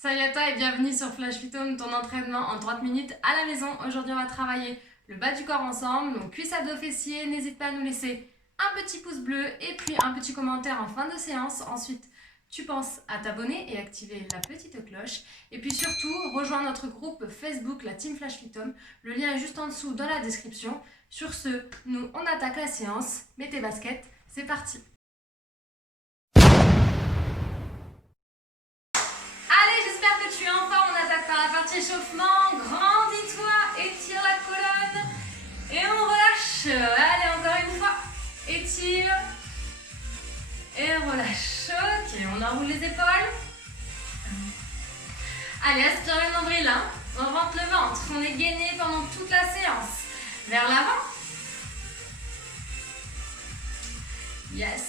Salut à toi et bienvenue sur Flash Fit Home, ton entraînement en 30 minutes à la maison. Aujourd'hui, on va travailler le bas du corps ensemble, donc cuisse, abdos, fessiers. N'hésite pas à nous laisser un petit pouce bleu et puis un petit commentaire en fin de séance. Ensuite, tu penses à t'abonner et activer la petite cloche. Et puis surtout, rejoins notre groupe Facebook, la Team Flash Fit Home. Le lien est juste en dessous dans la description. Sur ce, nous, on attaque la séance. Mets tes baskets, c'est parti. Tu es en forme, on attaque par la partie échauffement. Grandis-toi, étire la colonne et on relâche. Allez, encore une fois. Étire et relâche. Ok, on enroule les épaules. Allez, aspire le nombril. On rentre le ventre. On est gainé pendant toute la séance. Vers l'avant. Yes.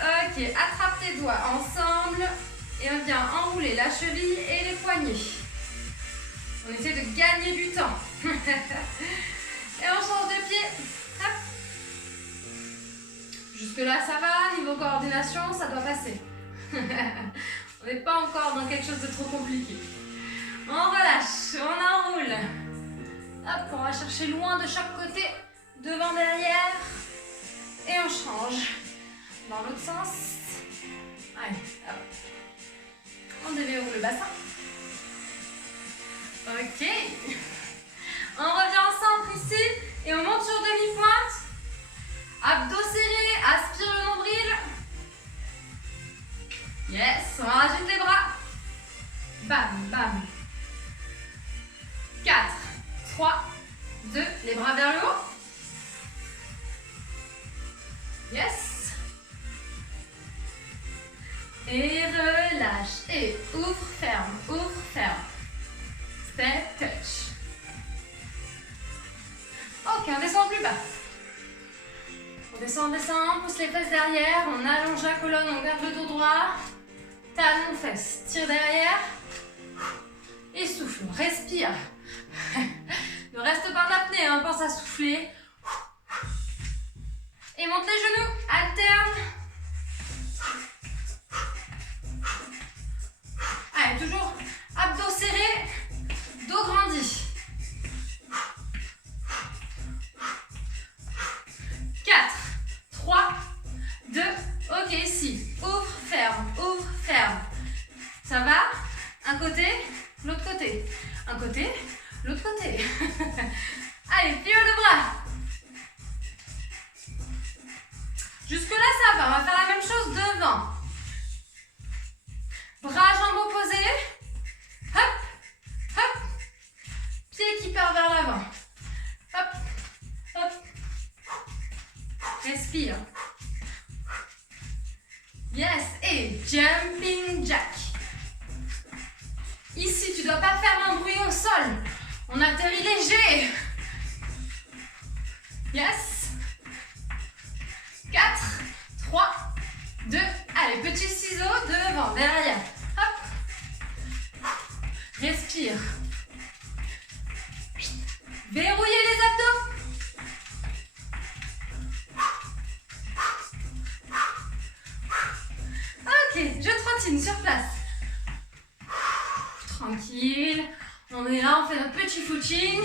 Ok, attrape tes doigts ensemble. Et on vient enrouler la cheville et les poignets. On essaie de gagner du temps. Et on change de pied. Hop. Jusque là, ça va. Niveau coordination, ça doit passer. On n'est pas encore dans quelque chose de trop compliqué. On relâche, on enroule. Hop, on va chercher loin de chaque côté. Devant, derrière. Et on change. Dans l'autre sens. Allez, hop. On déverrouille le bassin. Ok. On revient ensemble ici et on monte sur demi-pointe. Abdos serrés, aspire le nombril. Yes, on rajoute les bras. Bam, bam. 4, 3, 2, les bras vers le haut. Yes. Et relâche. Et ouvre, ferme, ouvre, ferme. Step, touch. Ok, on descend plus bas. On descend, on pousse les fesses derrière. On allonge la colonne, on garde le dos droit. Talon, fesses, tire derrière. Et souffle, respire. Ne reste pas en apnée, pense à souffler. Et monte les genoux, alterne. Allez, toujours abdos serrés, dos grandi. 4, 3, 2, ok, ici. Ouvre, ferme. Ça va? Un côté, l'autre côté. Un côté, l'autre côté. Allez, plie le bras. Jusque là, ça va. On va faire la même chose devant. Bras, jambes opposés. Hop, hop. Pied qui part vers l'avant. Hop, hop. Respire. Yes. Et jumping jack. Ici, tu ne dois pas faire un bruit au sol. On atterrit léger. Yes. 4, 3, 2, allez, petit ciseau, devant, derrière, hop, respire, verrouillez les abdos, ok, je trottine sur place, tranquille, on est là, on fait notre petit footing,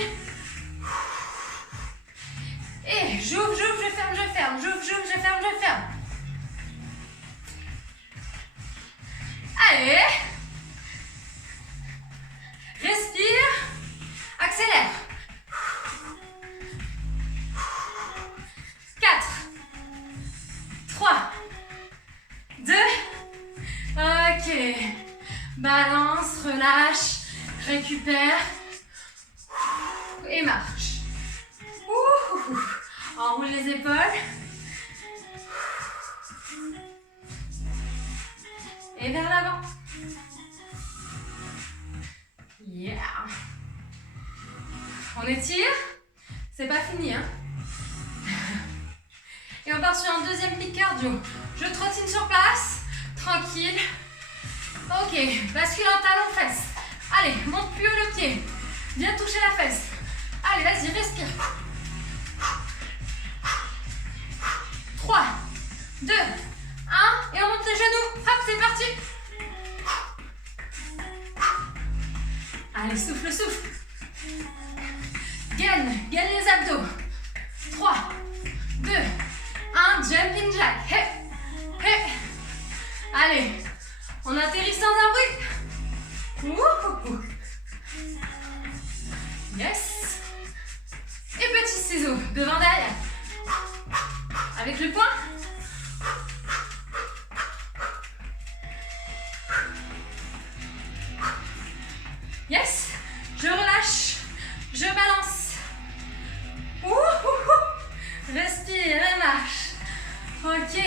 et j'ouvre, je ferme, j'ouvre, je ferme. Allez, respire, accélère. 4, 3, 2, ok. Balance, relâche, récupère et marche. Enroule les épaules. Et vers l'avant. Yeah. On étire. C'est pas fini, Et on part sur un deuxième pic cardio. Je trottine sur place. Tranquille. Ok. Bascule en talon, fesse. Allez, monte plus haut le pied. Viens toucher la fesse. Allez, vas-y, respire. 3, 2, 1. Et on monte les genoux. Hop, c'est parti. Allez, souffle, souffle. Gaine les abdos. 3, 2, 1, jumping jack. Hey, hey. Allez, on atterrit sans un bruit. Wouhou. Yes. Et petit ciseau, devant derrière. Avec le poing. Yes. Je relâche. Je balance. Wouhou. Respire et marche. Ok.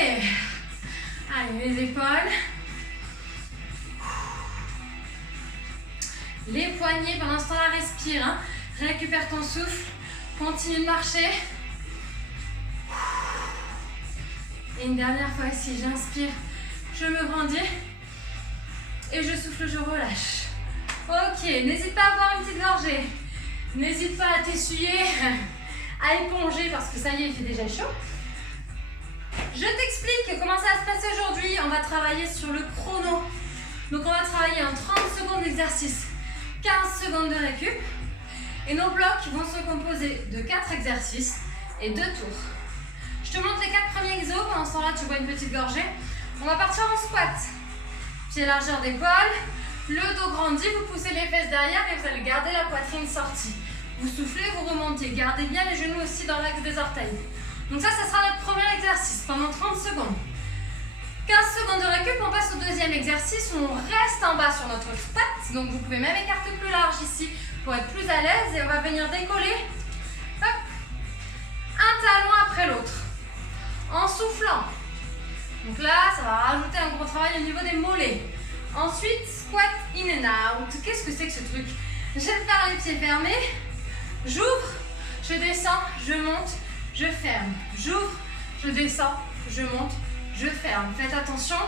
Allez, les épaules. Les poignets, pendant ce temps-là, respire. Hein. Récupère ton souffle. Continue de marcher. Et une dernière fois ici, j'inspire, je me grandis. Et je souffle, je relâche. Ok, n'hésite pas à boire une petite gorgée. N'hésite pas à t'essuyer, à éponger parce que ça y est, il fait déjà chaud. Je t'explique comment ça va se passer aujourd'hui. On va travailler sur le chrono. Donc on va travailler en 30 secondes d'exercice, 15 secondes de récup. Et nos blocs vont se composer de 4 exercices et 2 tours. Je te montre les 4 premiers exos. Pendant ce temps-là, tu bois une petite gorgée. On va partir en squat. Pied largeur d'épaule, le dos grandi, vous poussez les fesses derrière et vous allez garder la poitrine sortie. Vous soufflez, vous remontez. Gardez bien les genoux aussi dans l'axe des orteils. Donc ça sera notre premier exercice pendant 30 secondes. 15 secondes de récup, on passe au deuxième exercice où on reste en bas sur notre squat. Donc vous pouvez même écarter plus large ici pour être plus à l'aise et on va venir décoller. Hop, un talon après l'autre. En soufflant. Donc là, ça va rajouter un gros travail au niveau des mollets. Ensuite, squat in and out. Qu'est-ce que c'est que ce truc? Je vais faire les pieds fermés. J'ouvre, je descends, je monte, je ferme. J'ouvre, je descends, je monte, je ferme. Faites attention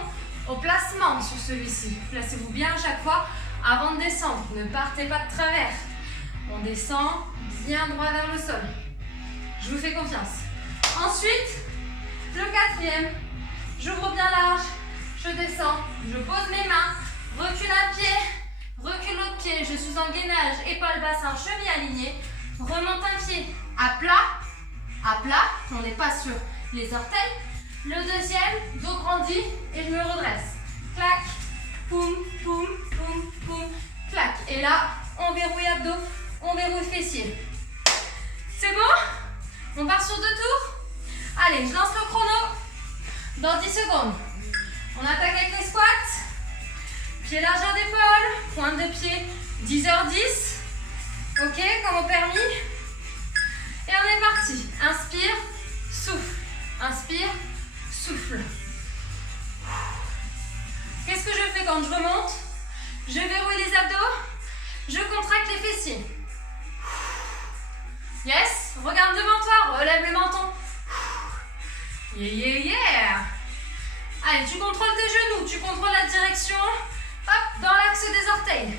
au placement sur celui-ci. Placez-vous bien à chaque fois avant de descendre. Ne partez pas de travers. On descend bien droit vers le sol. Je vous fais confiance. Ensuite, le quatrième. J'ouvre bien large, je descends, je pose mes mains, recule un pied, recule l'autre pied, je suis en gainage, épaule, bassin, cheville alignée, remonte un pied à plat, on n'est pas sur les orteils. Le deuxième, dos grandi et je me redresse. Clac, poum, poum, poum, poum, clac. Et là, on verrouille abdos, on verrouille fessiers. C'est bon? On part sur 2 tours? Allez, je lance le chrono. Dans 10 secondes, on attaque avec les squats, pied largeur d'épaule, pointe de pied, 10h10, ok, comme au permis, et on est parti, inspire, souffle, qu'est-ce que je fais quand je remonte? Je verrouille les abdos, je contracte les fessiers, yes, regarde devant toi, relève le menton. Yeah, yeah, yeah. Allez, tu contrôles tes genoux, tu contrôles la direction. Hop, dans l'axe des orteils.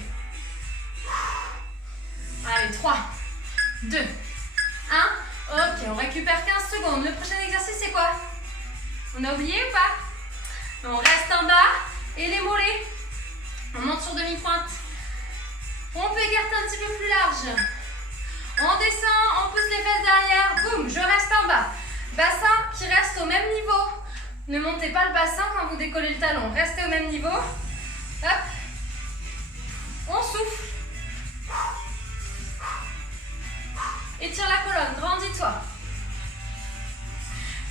Allez, 3, 2, 1. Ok, on récupère 15 secondes. Le prochain exercice, c'est quoi? On a oublié ou pas? On reste en bas et les mollets. On monte sur demi-pointe. On peut écarter un petit peu plus large. On descend, on pousse les fesses derrière. Boum, je reste en bas. Bassin qui reste au même niveau. Ne montez pas le bassin quand vous décollez le talon. Restez au même niveau. Hop. On souffle. Étire la colonne. Grandis-toi.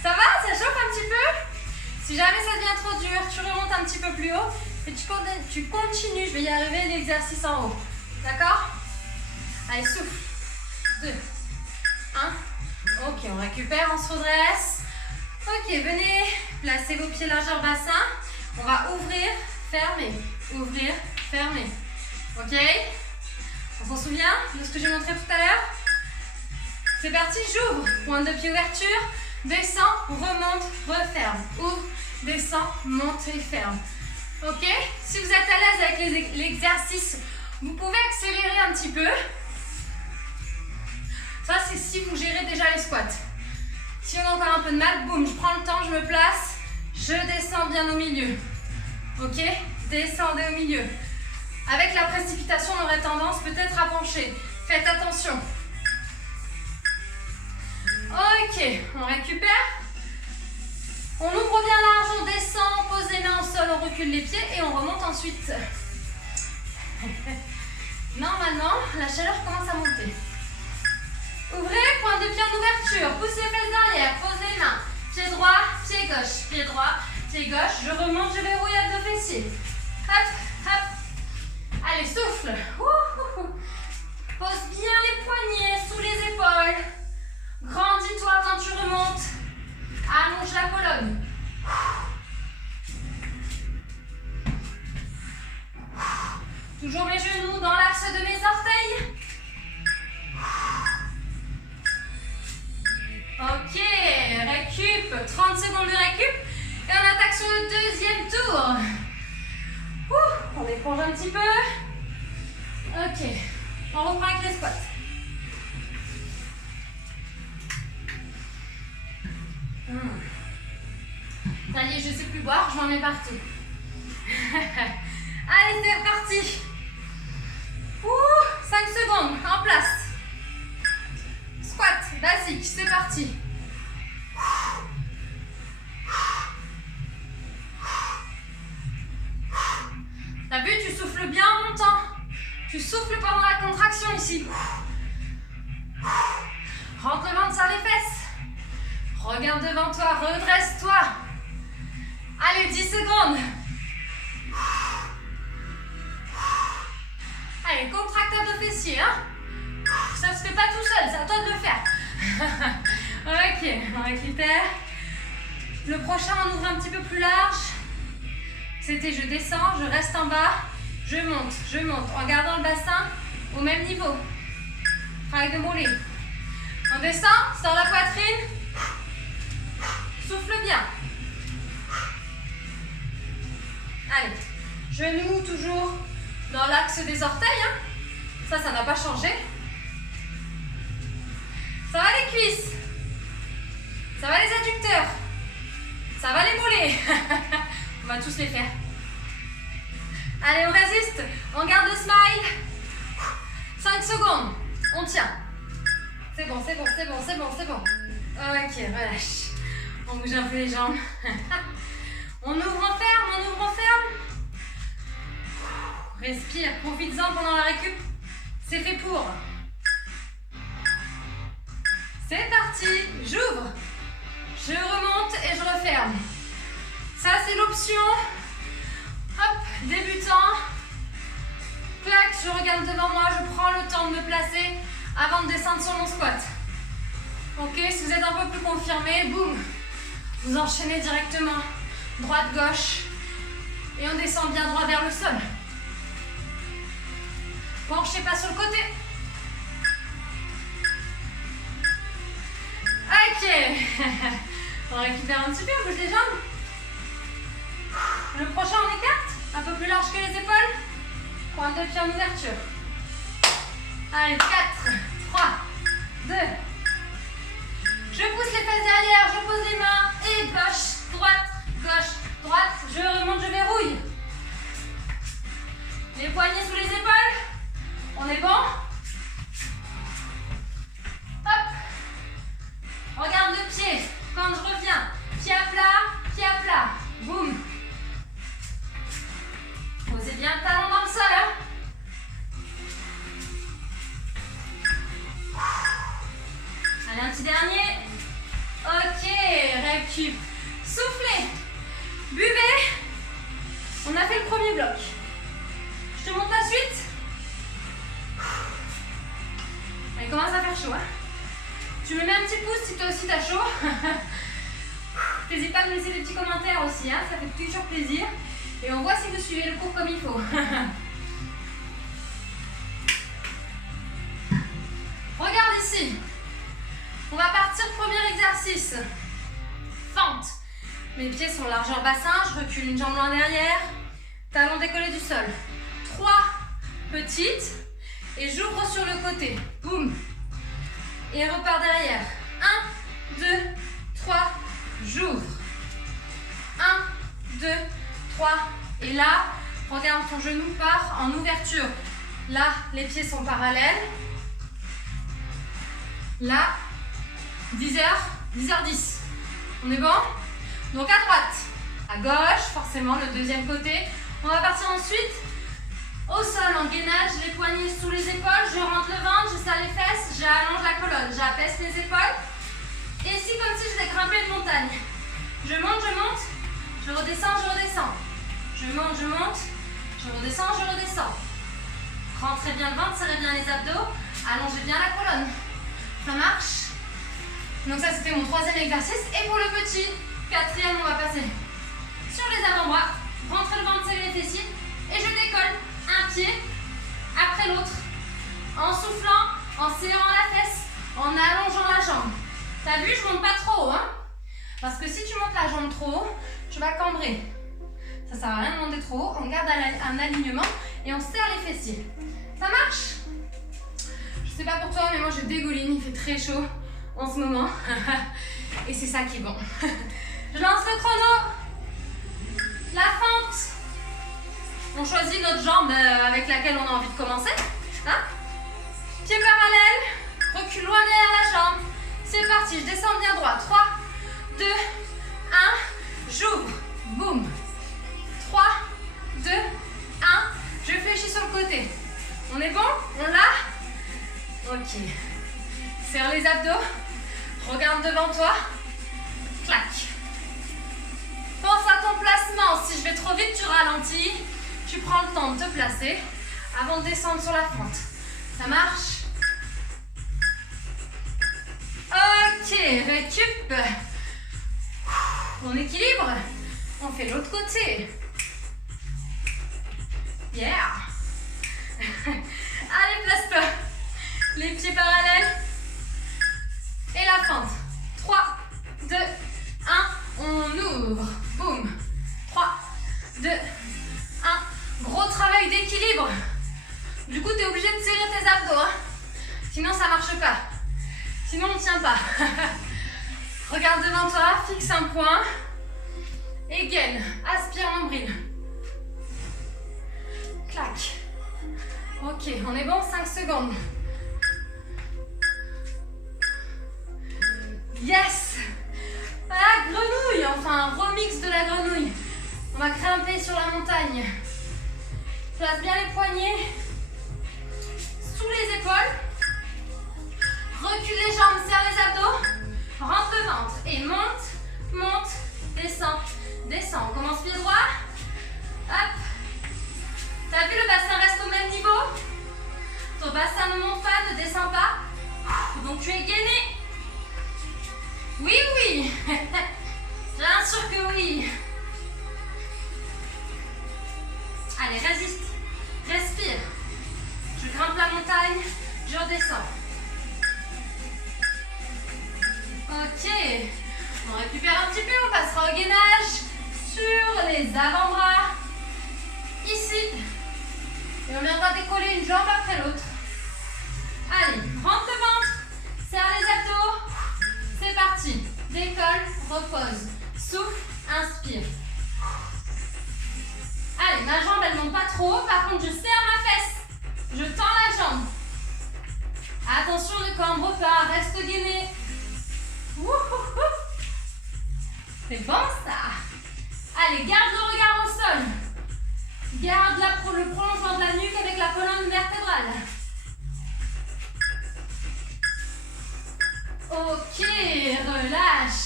Ça va? Ça chauffe un petit peu? Si jamais ça devient trop dur, tu remontes un petit peu plus haut. Et tu continues. Je vais y arriver, l'exercice en haut. D'accord? Allez, souffle. 2, 1. Ok, on récupère, on se redresse. Ok, venez placer vos pieds largeur bassin. On va ouvrir, fermer, ouvrir, fermer. Ok? On s'en souvient de ce que j'ai montré tout à l'heure? C'est parti, j'ouvre. Pointe de pied, ouverture. Descends, remonte, referme. Ouvre, descends, monte et ferme. Ok? Si vous êtes à l'aise avec l'exercice, vous pouvez accélérer un petit peu. Ça, c'est si vous gérez déjà les squats. Si on a encore un peu de mal, boum, je prends le temps, je me place, je descends bien au milieu. Ok? Descendez au milieu. Avec la précipitation, on aurait tendance peut-être à pencher. Faites attention. Ok, on récupère. On ouvre bien large, on descend, pose les mains au sol, on recule les pieds et on remonte ensuite. Normalement, la chaleur commence à monter. Ouvrez, pointe de pied en ouverture, poussez les fesses derrière, pose les mains. Pied droit, pied gauche, pied droit, pied gauche. Je remonte, je verrouille abdos fessiers. Hop, hop. Allez, souffle. Pose bien les poignets sous les épaules. Grandis-toi quand tu remontes. Allonge la colonne. Toujours mes genoux dans l'axe de mes orteils. Ok, récup. 30 secondes de récup. Et on attaque sur le deuxième tour. On éponge un petit peu. Ok, on reprend avec les squats. Ça y est, je sais plus boire, je m'en mets partout. Allez, c'est parti. 5 secondes, en place. Squat, basique, c'est parti. T'as vu, tu souffles bien en montant. Tu souffles pendant la contraction ici. Rentre le ventre sur les fesses. Regarde devant toi, redresse-toi. Allez, 10 secondes. Allez, contracte abdos fessiers. Hein, ça se fait pas tout seul, c'est à toi de le faire. Ok, on récupère. Le prochain, on ouvre un petit peu plus large. C'était je descends, je reste en bas, je monte, en gardant le bassin au même niveau. Travail de mollet. On descend, sort la poitrine. Souffle bien. Allez, genoux toujours dans l'axe des orteils. Hein. Ça n'a pas changé. Ça va les cuisses. Ça va les adducteurs. Ça va les mollets. On va tous les faire. Allez, on résiste. On garde le smile. 5 secondes. On tient. C'est bon, c'est bon, c'est bon, c'est bon, c'est bon. Ok, relâche. On bouge un peu les jambes. On ouvre, on ferme, on ouvre, on ferme. Respire, profites-en pendant la récup. C'est fait pour. C'est parti. J'ouvre. Je remonte et je referme. Ça, c'est l'option. Hop, débutant. Clac, je regarde devant moi, je prends le temps de me placer avant de descendre sur mon squat. Ok, si vous êtes un peu plus confirmé, boum. Vous enchaînez directement. Droite, gauche. Et on descend bien droit vers le sol. Penchez pas sur le côté. Ok. On récupère un petit peu, on bouge les jambes. Le prochain, on écarte. Un peu plus large que les épaules. Pointe de pied en ouverture. Allez, 4, 3, 2. Je pousse les fesses derrière, je pose les mains. Et gauche, droite. Je remonte, je verrouille. Les poignets sous les épaules. On est bon? Hop. Regarde le pied. Quand je reviens, pied à plat. Boum. Posez bien le talon dans le sol. Hein. Allez, un petit dernier. Ok, récup. Soufflez. Buvez. On a fait le premier bloc. Je te montre la suite. Il commence à faire chaud. Hein. Tu me mets un petit pouce si toi aussi t'as chaud. N'hésite pas à me laisser des petits commentaires aussi. Hein. Ça fait toujours plaisir. Et on voit si vous suivez le cours comme il faut. Regarde ici. On va partir, premier exercice. Fente. Mes pieds sont largeur bassin, je recule une jambe loin derrière. Talon décollé du sol. 3 petites. Et j'ouvre sur le côté. Boum. Et repars derrière. 1, 2, 3. J'ouvre. 1, 2, 3. Et là, Regarde, ton genou part en ouverture. Là, les pieds sont parallèles. Là, 10h, 10h10. On est bon? Donc à droite, à gauche, forcément le deuxième côté. On va partir ensuite au sol en gainage, les poignets sous les épaules. Je rentre le ventre, je serre les fesses, j'allonge la colonne, j'abaisse les épaules. Et ici, comme si je vais grimper une montagne. Je monte, je redescends, je redescends. Je monte, je redescends, je redescends. Rentrez bien le ventre, serrez bien les abdos, allongez bien la colonne. Ça marche? Donc ça, c'était mon troisième exercice. Et pour le petit, quatrième, on va passer sur les avant-bras. Rentrez le ventre, serrez les fessiers. Et je décolle un pied après l'autre. En soufflant, en serrant la fesse, en allongeant la jambe. T'as vu, je monte pas trop haut, hein? Parce que si tu montes la jambe trop haut, tu vas cambrer. Ça sert à rien de monter trop haut. On garde un alignement et on serre les fessiers. Ça marche? Je sais pas pour toi, mais moi je dégouline. Il fait très chaud en ce moment. Et c'est ça qui est bon. Je lance le chrono. La fente. On choisit notre jambe avec laquelle on a envie de commencer. Hein? Pied parallèle. Recule loin derrière la jambe. C'est parti, je descends bien droit. 3, 2, 1. J'ouvre. Boum. 3, 2, 1. Je fléchis sur le côté. On est bon? On l'a? Ok. Serre les abdos. Regarde devant toi. Clac. Pense à ton placement. Si je vais trop vite, tu ralentis. Tu prends le temps de te placer avant de descendre sur la fente. Ça marche? Ok, récup. On équilibre. On fait l'autre côté. Yeah. Allez, place-toi. Les pieds parallèles. Et la fente. 3, 2, 1. On ouvre. Boum. 3, 2, 1. Gros travail d'équilibre. Du coup, tu es obligé de serrer tes abdos. Hein. Sinon, ça marche pas. Sinon, on ne tient pas. Regarde devant toi. Fixe un point. Et gaine. Aspire nombril. Clac. Ok, on est bon, 5 secondes. Yes! La grenouille, enfin un remix de la grenouille. On va grimper sur la montagne. Place bien les poignets sous les épaules. Recule les jambes, serre les abdos. Rentre le ventre et monte, monte, descend, descend. On commence pied droit. Hop. T'as vu, le bassin reste au même niveau. Ton bassin ne monte pas, ne descend pas. Donc tu es gainé. Oui, oui. Bien sûr que oui. Allez, résiste. Respire. Je grimpe la montagne. Je redescends. Ok. On récupère un petit peu. On passera au gainage sur les avant-bras. Ici. Et on viendra décoller une jambe après l'autre. Allez, rentre le ventre. Serre les abdos. C'est parti. Décolle, repose. Souffle, inspire. Allez, ma jambe, elle monte pas trop haut. Par contre, je serre ma fesse. Je tends la jambe. Attention, ne cambre pas. Reste gainé. C'est bon, ça. Allez, garde le regard au sol. Garde le prolongement de la nuque avec la colonne vertébrale. Ok, relâche.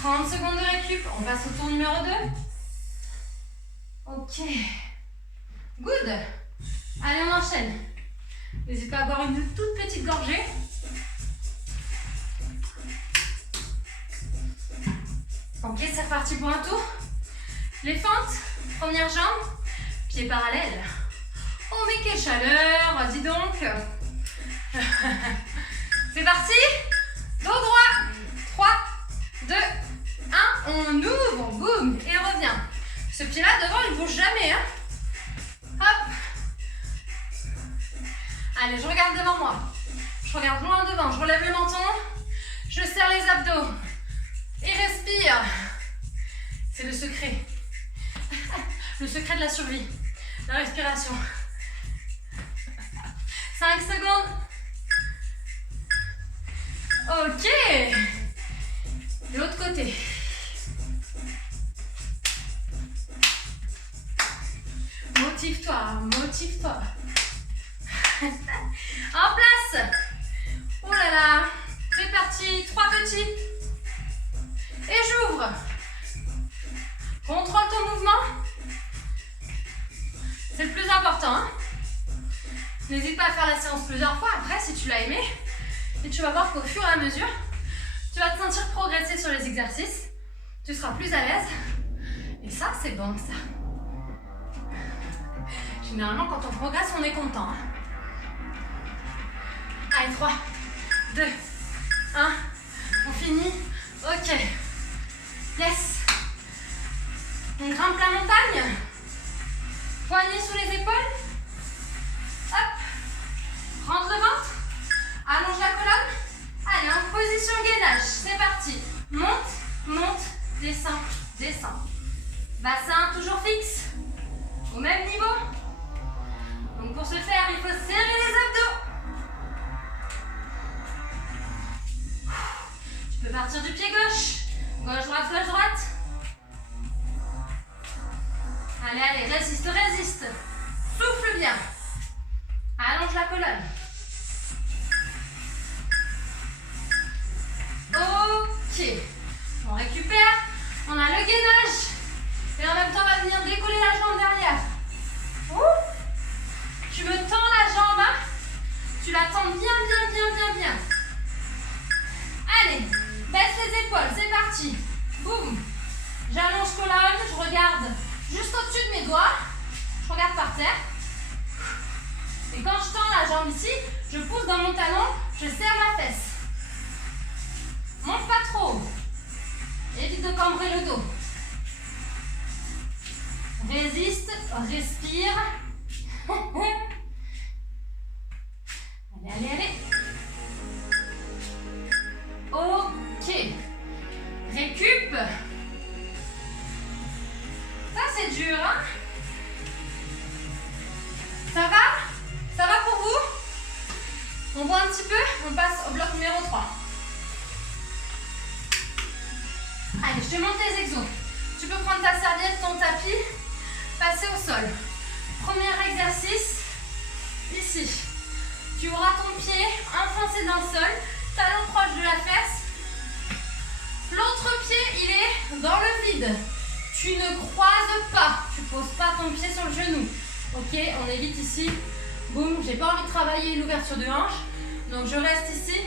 30 secondes de récup. On passe au tour numéro 2. Ok. Good. Allez, on enchaîne. N'hésite pas à boire une toute petite gorgée. Ok, c'est reparti pour un tour. Les fentes. Première jambe. Pieds parallèles. Oh, mais quelle chaleur. Dis donc. C'est parti. Dos droit. 3, 2, 1. On ouvre. Boum. Et on revient. Ce pied-là, devant, il ne bouge jamais. Hein. Hop. Allez, je regarde devant moi. Je regarde loin devant. Je relève le menton. Je serre les abdos. Et respire. C'est le secret. Le secret de la survie. La respiration. 5 secondes. Ok. De l'autre côté. Motive-toi, motive-toi. En place. Oh là là. C'est parti. 3 petits. Et j'ouvre. Contrôle ton mouvement. C'est le plus important. Hein. N'hésite pas à faire la séance plusieurs fois après si tu l'as aimé. Et tu vas voir qu'au fur et à mesure, tu vas te sentir progresser sur les exercices. Tu seras plus à l'aise. Et ça, c'est bon, ça. Généralement, quand on progresse, on est content. Hein. Allez, 3, 2, 1. On finit. Ok. Yes. On grimpe la montagne. Poignets sous les épaules. Hop. Rentre le ventre. Allonge la colonne. Allez, en position gainage. C'est parti. Monte, monte, descend, descend. Bassin toujours fixe. Au même niveau. Donc pour ce faire, il faut serrer les abdos. Tu peux partir du pied gauche. Gauche, droite, gauche, droite. Allez, allez, résiste, résiste. Souffle bien. Allonge la colonne. Ok. On récupère. On a le gainage. Et en même temps, on va venir décoller la jambe derrière. Ouh. Tu me tends la jambe. Hein. Tu la tends bien, bien, bien, bien, bien. Allez. Baisse les épaules. C'est parti. Boum. J'allonge colonne. Je regarde juste au-dessus de mes doigts. Je regarde par terre. Et quand je tends la jambe ici, je pousse dans mon talon. Je serre ma fesse. Monte pas trop. Évite de cambrer le dos. Résiste, respire. Allez, allez, allez. Ok. Récup. Ça, c'est dur, hein? Ça va? Ça va pour vous? On voit un petit peu? On passe au bloc numéro 3. Allez, je te montre les exos. Tu peux prendre ta serviette, ton tapis, passer au sol. Premier exercice, ici. Tu auras ton pied enfoncé dans le sol, talon proche de la fesse. L'autre pied, il est dans le vide. Tu ne croises pas. Tu ne poses pas ton pied sur le genou. Ok, on évite ici. Boum, j'ai pas envie de travailler l'ouverture de hanche. Donc je reste ici,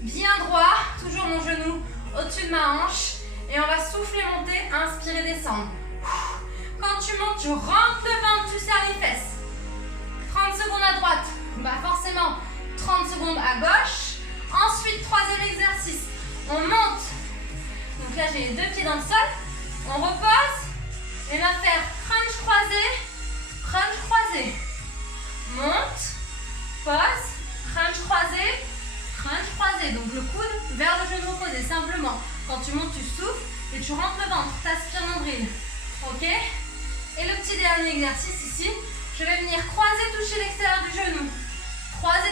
bien droit. Toujours mon genou au-dessus de ma hanche. Et on va souffler, monter, inspirer, descendre. Quand tu montes, tu rentres le ventre, tu serres les fesses. 30 secondes à droite. Bah forcément, 30 secondes à gauche. Ensuite, troisième exercice. On monte. Donc là, j'ai les deux pieds dans le sol. On repose. Et on va faire crunch croisé, crunch croisé. Monte, pose, crunch croisé, crunch croisé. Donc le coude vers le genou opposé, simplement. Quand tu montes, tu souffles et tu rentres le ventre, tu aspires nombril. Ok? Et le petit dernier exercice ici, je vais venir croiser, toucher l'extérieur du genou. Croiser,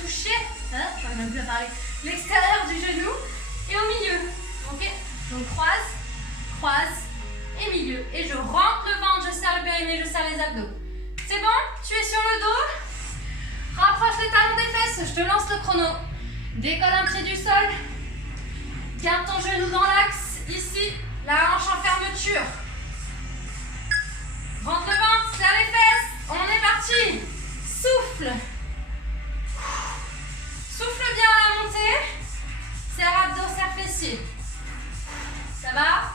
toucher, hein, je n'arrive même plus à parler, l'extérieur du genou et au milieu. Ok? Donc croise, croise et milieu. Et je rentre le ventre, je serre le périnée, je serre les abdos. C'est bon? Tu es sur le dos. Rapproche les talons des fesses, je te lance le chrono. Décolle un pied du sol. Garde ton genou dans l'axe, ici, la hanche en fermeture. Rentre le ventre, serre les fesses, on est parti. Souffle. Souffle bien à la montée. Serre abdos, serre fessiers. Ça va?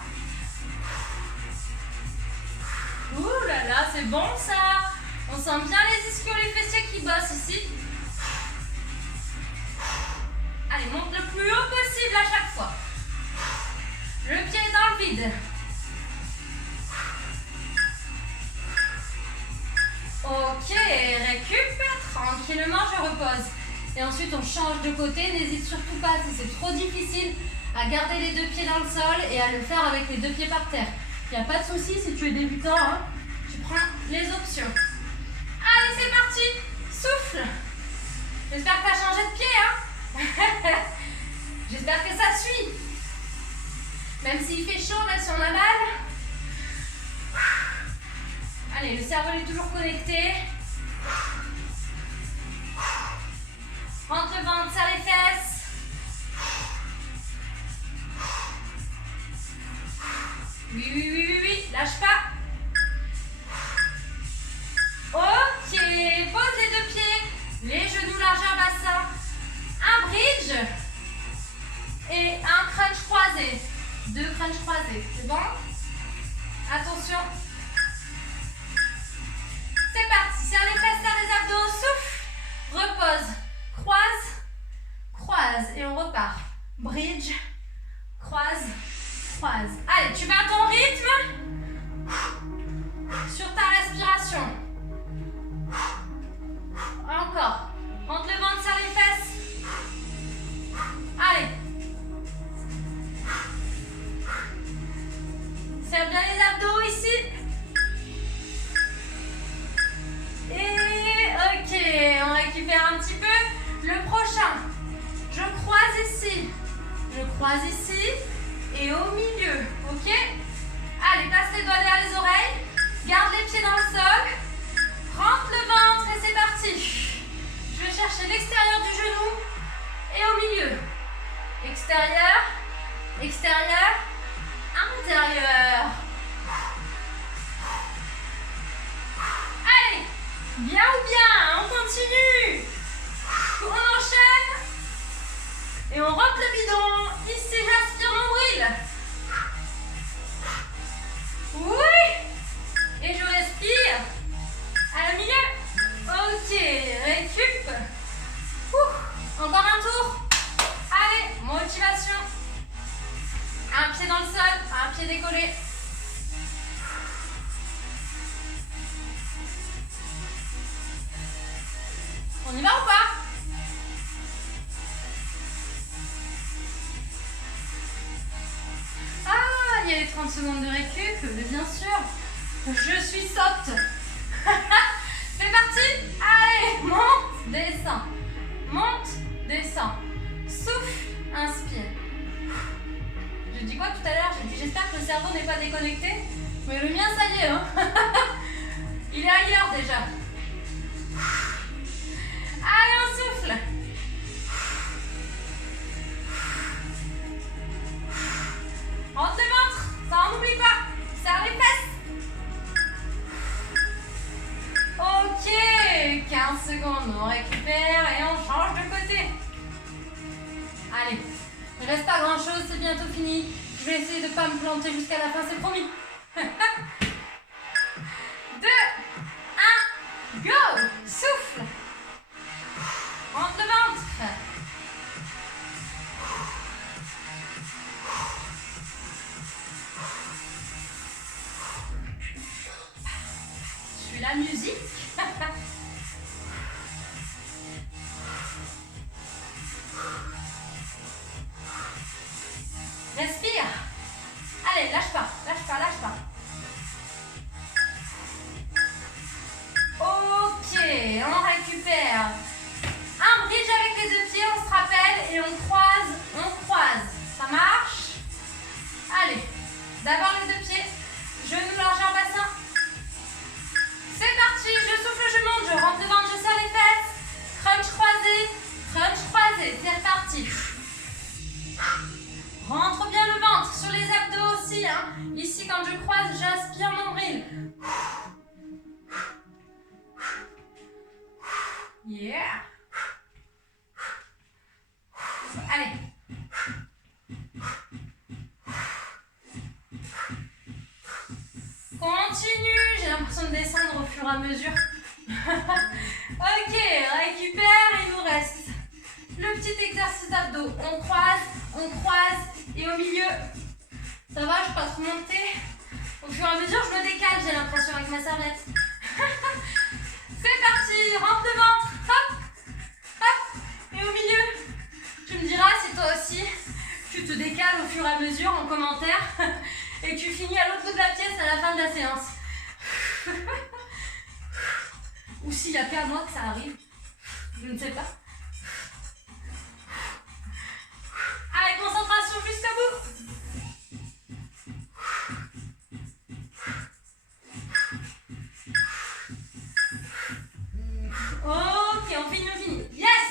Ouh là là, c'est bon ça. On sent bien les ischios, les fessiers qui bossent ici. Allez, monte le plus haut possible à chaque fois. Le pied est dans le vide. Ok, récup. Tranquillement, je repose. Et ensuite, on change de côté. N'hésite surtout pas, si c'est trop difficile, à garder les deux pieds dans le sol et à le faire avec les deux pieds par terre. Il n'y a pas de souci si tu es débutant. Hein. Tu prends les options. Allez, c'est parti. Souffle. J'espère que tu as changé de pied, hein. J'espère que ça suit. Même s'il fait chaud, même si on a mal. Allez, le cerveau est toujours connecté. Rentre le ventre, serre les fesses. Oui, oui, oui, oui, oui. Lâche pas. Ok, pose les deux pieds. Les genoux largeur bassin. Un bridge. Et un crunch croisé. 2 crunch croisés. C'est bon? Attention. C'est parti. Serre les fesses, serre les abdos. Souffle. Repose. Croise. Croise. Et on repart. Bridge. Croise. Croise. Allez, tu vas à ton rythme. Sur ta respiration. Encore. Rentre le ventre, serre les fesses. Allez. Serre bien les abdos ici. Et ok, on récupère un petit peu. Le prochain. Je croise ici. Je croise ici. Et au milieu. Ok? Allez, passe les doigts derrière les oreilles. Garde les pieds dans le sol. Rentre le ventre et c'est parti. Je vais chercher l'extérieur du genou et au milieu. Extérieur, extérieur, intérieur. Allez, bien ou bien, on continue. On enchaîne. Et on rentre le bidon. Ici, j'aspire nombril. Oui. Et je respire. À la milieu. Ok, récup. Encore un tour. Allez, motivation. Un pied dans le sol, un pied décollé. On y va ou pas? Ah, il y a les 30 secondes de récup, mais bien sûr. Je suis sotte. C'est parti. Allez, monte, descends. Monte, descends. Souffle, inspire. J'ai dit quoi tout à l'heure? J'ai dit j'espère que le cerveau n'est pas déconnecté. Mais le mien, ça y est. Hein. Il est ailleurs déjà. Allez, on souffle. Rentre le ventre. Ça, on n'oublie pas. Serre les fesses. Ok, 15 secondes, on récupère et on change de côté. Allez, il ne reste pas grand chose, c'est bientôt fini. Je vais essayer de ne pas me planter jusqu'à la fin, c'est promis. 2, 1, go. Souffle. Rentre le ventre. Je suis la musique. Respire. Allez, lâche pas, lâche pas, lâche pas. Ok, on récupère. Un bridge avec les deux pieds, on se rappelle et on croise. Ça marche? Allez, d'abord les deux pieds, genoux largeur bassin. C'est parti, je souffle, je monte, je rentre le ventre, je serre les fesses. Crunch croisé, c'est reparti. Rentre bien le ventre, sur les abdos aussi. Hein. Ici, quand je croise, j'aspire nombril. Yeah. Allez. Continue, j'ai l'impression de descendre au fur et à mesure. Ok, récupère, il nous reste le petit exercice d'abdos. On croise et au milieu. Ça va, je peux pas trop monter. Au fur et à mesure, je me décale, j'ai l'impression avec ma serviette. C'est parti, rentre le ventre. Hop, hop, et au milieu. Tu me diras si toi aussi, tu te décales au fur et à mesure en commentaire et tu finis à l'autre bout de la pièce à la fin de la séance. s'il n'y a qu'à moi que ça arrive. Je ne sais pas. Allez, concentration jusqu'à bout. Ok, on finit. Yes!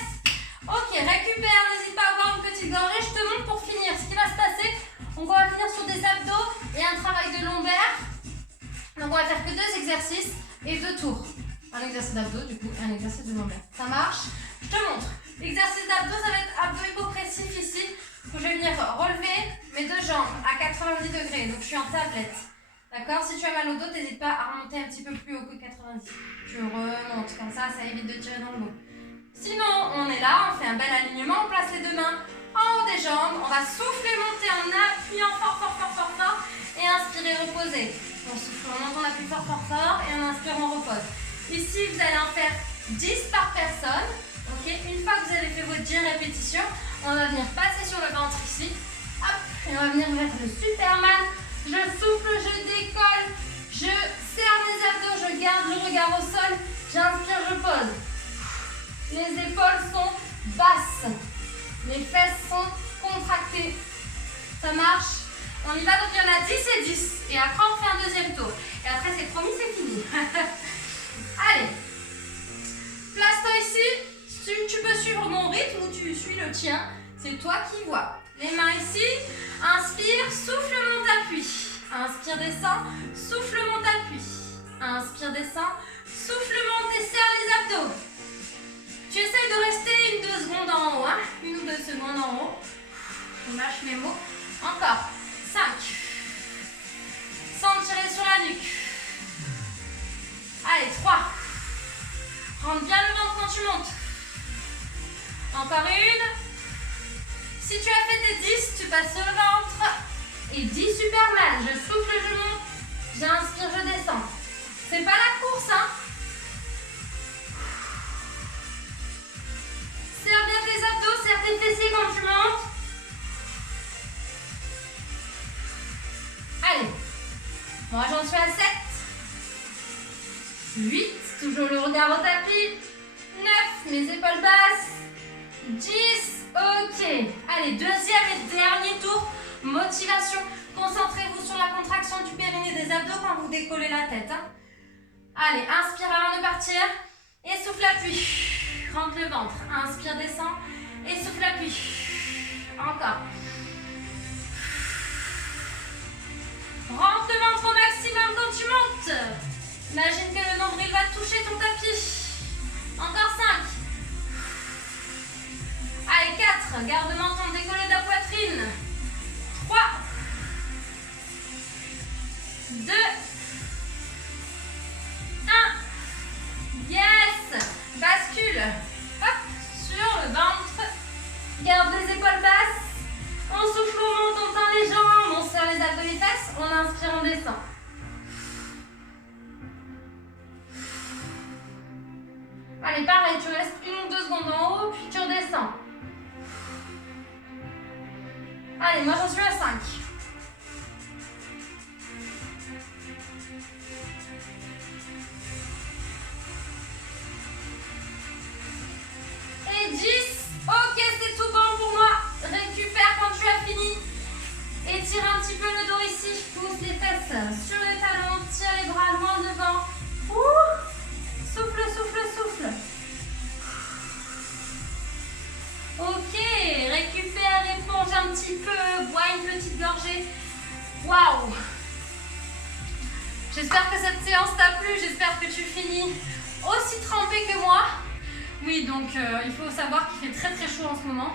Ok, récupère, n'hésite pas à avoir une petite gorgée. Je te montre pour finir ce qui va se passer. Donc on va finir sur des abdos et un travail de lombaire. Donc on va faire que 2 exercices et 2 tours. Un exercice d'abdos du coup et un exercice de lombaire. Ça marche? Je te montre. L'exercice d'abdos, ça va être abdos hypopressif ici. Je vais venir relever mes 2 jambes à 90 degrés. Donc je suis en tablette. D'accord? Si tu as mal au dos, n'hésite pas à remonter un petit peu plus haut que 90. Tu remontes comme ça évite de tirer dans le dos. Sinon, on est là, on fait un bel alignement, on place les 2 mains en haut des jambes. On va souffler, monter en appuyant fort et inspirer, reposer. On souffle, on monte, on appuie fort et on inspire, on repose. Ici, vous allez en faire 10 par personne. Okay. Une fois que vous avez fait vos 10 répétitions, on va venir passer sur le ventre ici. Hop, et on va venir vers le Superman. Je souffle, je décolle, je serre mes abdos, je garde le regard au sol, j'inspire, je pose. Les épaules sont basses, les fesses sont contractées. Ça marche? On y va, donc il y en a 10 et 10. Et après on fait un deuxième tour. Et après c'est promis, c'est fini. Allez, place-toi ici. Tu peux suivre mon rythme ou tu suis le tien. C'est toi qui vois. Les mains ici. Inspire, souffle, monte, appuie. Inspire, descend, souffle, monte, appuie. Inspire, descend, souffle, monte et serre les abdos. Tu essayes de rester 1-2 secondes en haut. 1 ou 2 secondes en haut. Je lâche mes mots. Encore. 5. Sans tirer sur la nuque. Allez, 3. Rentre bien le ventre quand tu montes. Encore 1. Si tu as fait tes 10, tu passes sur le ventre. Et 10 Superman. Je souffle, je monte. J'inspire, je descends. C'est pas la course, hein. Serre bien tes abdos, serre tes fessiers quand tu montes. Allez. Moi, j'en suis à 7. 8. Toujours le regard au tapis. 9. Mes épaules basses. 10. Ok. Allez, deuxième et dernier tour. Motivation. Concentrez-vous sur la contraction du périnée des abdos quand vous décollez la tête. Hein. Allez, inspire avant de partir. Et souffle, appuie. Rentre le ventre. Inspire, descend. Et souffle, appuie. Encore. Rentre le ventre au maximum quand tu montes. Imagine que le nombril va toucher ton tapis. Encore 5. Allez, 4. Garde le menton décollé de la poitrine. 3. 2. 1. Yes. Bascule. Hop. Sur le ventre. Garde les épaules basses. On souffle, on monte, on tend les jambes. On serre les abdos, les fesses. On inspire, on descend. Allez, pareil, tu restes 1 ou 2 secondes en haut, puis tu redescends. Allez, moi j'en suis à 5. Et 10. Ok, c'est tout bon pour moi. Récupère quand tu as fini. Étire un petit peu le dos ici. Pousse les fesses sur les talons. Tire les bras loin devant. Ouh. Souffle, souffle, souffle. Ok, récupère, éponge un petit peu, bois une petite gorgée. Waouh! J'espère que cette séance t'a plu, j'espère que tu finis aussi trempé que moi. Oui, donc il faut savoir qu'il fait très très chaud en ce moment.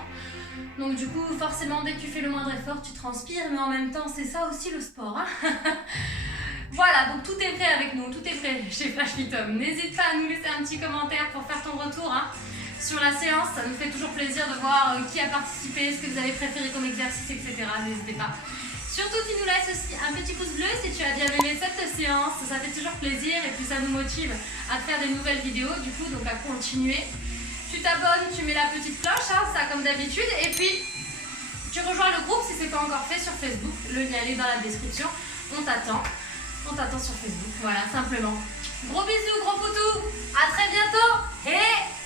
Donc du coup, forcément, dès que tu fais le moindre effort, tu transpires, mais en même temps, c'est ça aussi le sport. Hein. Voilà, donc tout est prêt avec nous, tout est prêt chez Flash Fit Home. N'hésite pas à nous laisser un petit commentaire pour faire ton retour hein, sur la séance. Ça nous fait toujours plaisir de voir qui a participé, ce que vous avez préféré comme exercice, etc. N'hésitez pas. Surtout, tu nous laisses aussi un petit pouce bleu si tu as bien aimé cette séance. Ça fait toujours plaisir et puis ça nous motive à te faire des nouvelles vidéos, du coup, donc à continuer. Tu t'abonnes, tu mets la petite cloche, hein, ça comme d'habitude. Et puis, tu rejoins le groupe si ce n'est pas encore fait sur Facebook. Le lien est dans la description. On t'attend. On t'attend sur Facebook. Voilà, simplement. Gros bisous, gros poutou. À très bientôt. Et